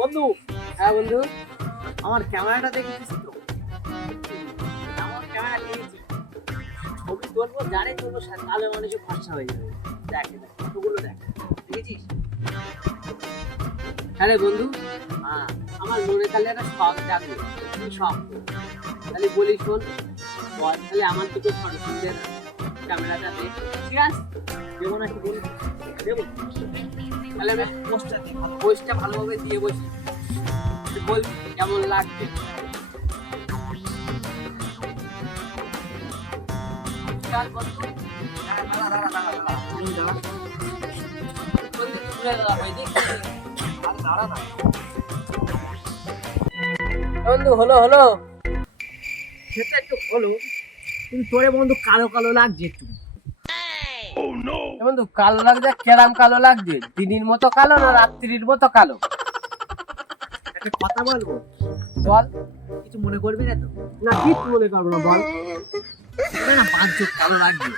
বন্ধু, হ্যাঁ বন্ধু, আমার ক্যামেরাটা দেখেছিস তো? আমার ক্যামেরা কিনেছি, ছবি তুলবো, জানি তুলবো, কালো মানুষের ফর্সা হয়ে যাবে। দেখ দেখ ফটোগুলো দেখ, দেখেছিস? হ্যাঁ রে বন্ধু, হ্যাঁ, আমার মনে তাহলে একটা শখ জাগলো। কি শখ? তাহলে বলি শোন, বল তাহলে আমার দুটো ফটো তুলতে ক্যামেরাটা দে। ঠিক আছে, দেবো নাকি বলবো? দেবো। তাহলে আমি পোস্টটা দিই ভালো। পোস্টটা ভালোভাবে দিয়ে বসি, তুই বলবি কেমন লাগবে। চল বন্ধু, হ্যাঁ, দাঁড়া দাঁড়া দাঁড়া দাঁড়া, তুমি দাঁড়া। বন্ধু তুলে দেওয়া হয় দেখি। আরে দাঁড়া না। বন্ধু হলো হলো। সেটা একটু হলো, কিন্তু তোরে বন্ধু কালো কালো লাগছে একটু। বন্ধু কালো লাগছে, কেরাম কালো লাগছে? দিনের মতো কালো না রাত্রির মতো কালো? একটা কথা বলবো, বল। কিছু মনে করবি না তো? না, কি মনে করবো না, বল। তোরে না 5 চোখ কালো লাগছে।